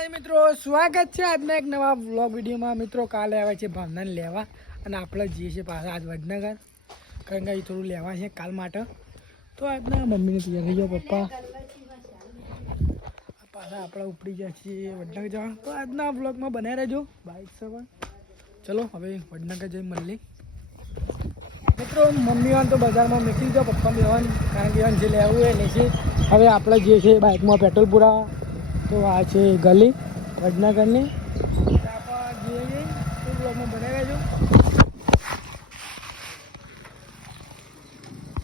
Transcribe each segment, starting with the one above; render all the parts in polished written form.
માતાજી મિત્રો, સ્વાગત છે આજના એક નવા વ્લોગ વિડીયોમાં. મિત્રો કાલે આવે છે ભાવનાને લેવા અને આપણે જઈએ છીએ પાછા આજ વડનગર, કારણ કે થોડું લેવા છે કાલ માટે. તો આજના મમ્મીને તૈયાર થઈ જાઓ, પપ્પા પાછા આપણે ઉપડી ગયા છીએ વડનગર જવા. તો આજના વ્લોગમાં બનાવી રહેજો બાઇક સવાર. ચલો હવે વડનગર જઈ મળીએ. મિત્રો મમ્મી વાન તો બજારમાં મૂકી દો, પપ્પા બેવાન, કારણ કે જે લેવું એ લેશે. હવે આપણે જે છે બાઇકમાં પેટ્રોલ પુરાવા. તો આ છે ગલી વડનગરની. આપણે જઈએ તો બ્લોગમાં બનાવી રહેજો.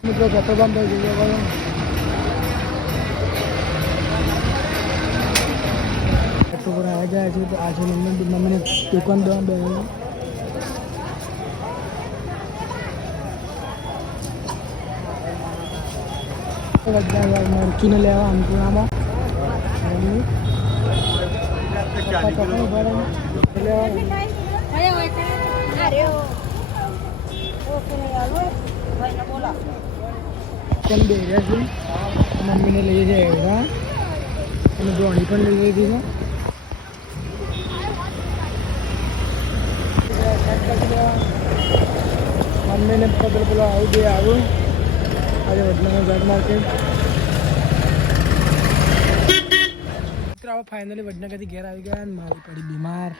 મિત્રો પેટ્રોલ પંપ પર જઈએ પેટ્રોલ પુરા આવી જાય છે. તો આ છે મમ્મીને દુકાન દવા બે મરચીને લેવા અંકુરામાં પણ બે રહ્યા છે. મમ્મીને લઈ જાય એવડા અને જોણી પણ લઈ લીધી છે. મમ્મીને પગલ પેલો આવું બે આવું આજે વડનગર જાત માર્કેટ. ફાઇનલી વડનગરથી ઘેર આવી ગયા. મારી પડી બીમાર.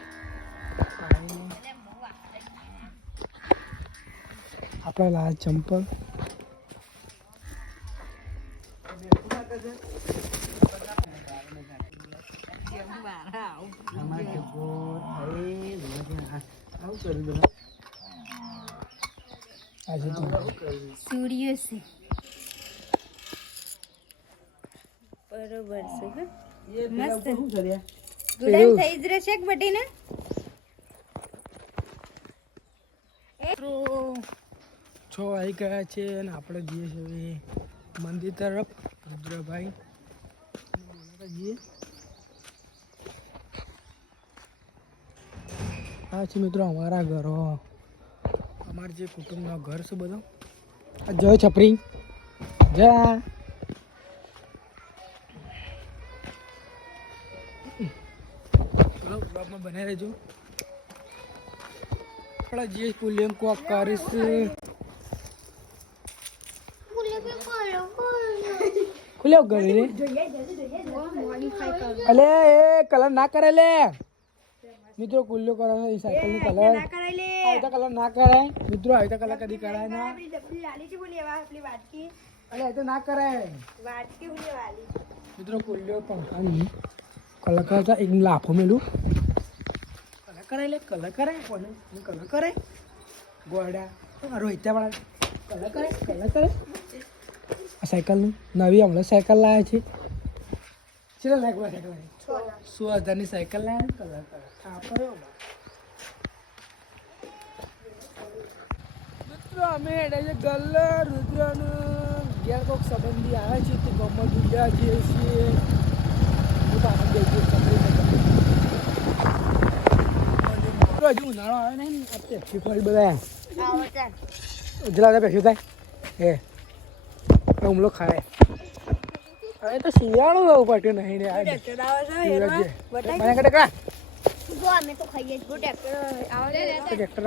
આપણા લાલ ચંપલ સ્ટુડિયો છે બરોબર છે. મસ્ત ગુલામ થઈ જ રહેશે એક બટીને. છો આવી ગયા છે અને આપણે જઈએ છીએ મંદિર તરફ. રુદ્રભાઈ જઈએ. આ છે મિત્રો અમારા ઘરો, અમારા જે કુટુંબનો ઘર છે બધો. જય છપરી જા. બ્લોગમાં બનાવી રહેજો. આપણે જે પુલિયમ કોક કરીશ. ખુલ્યો કરી રે. અલે એ કલર ના કરે લે. મિત્રો કુલ્યો કરે છે સાયકલ ની કલર. આવતા કલર ના કરાય મિત્રો, આવતા કલર કદી કરાય ના. અલે એ તો ના કરાય મિત્રો. કુલ્યો પંખા ની કલર કરતા એક લાફો મેલું. કલર કરાય લે, કલર કરાય કોને કલર કરે ગોડા રોહિત્યા વાળા કલર કરે, કલર કરે. આ સાયકલની નવી હમણાં સાયકલ લાવ્યા છે. કેટલા લાગવા સાયકલ 100,000ની સાયકલ લાવ્યા. કલર કરે મિત્રો અમે હેડે છે ગલ્લર રુદ્રનું ઘેર કોઈક સંબંધી આવે છે. તે ગામમાં ડુંડા જઈએ છીએ. હજુ ઉનાળો આવે ને પેપ્સી ફરી બધા ઉજલા પેપ્સી થાય એ ઉમલો ખાય. હવે તો શિયાળો બહુ પાટ્યો નહીં ને. ટ્રેક્ટર